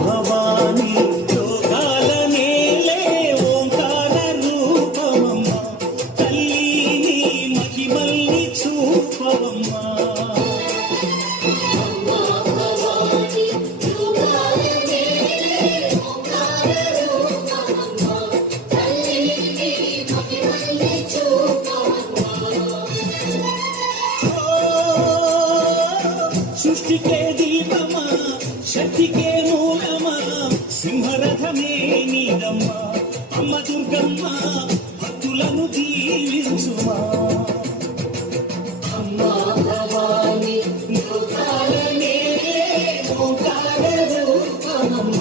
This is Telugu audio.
భవాని లోకాల నేలే ఓంకార రూపమమ్మ తల్లి నీ మహిమల్ని చూపవమ్మా సృష్టికే దీపమా శక్తికే మూలమా సింహరథమే నీదమ్మా అమ్మ దుర్గమ్మ భక్తులను దీవించుమా అమ్మా భవాని లోకాల నేలే ఓంకార రూపమమ్మ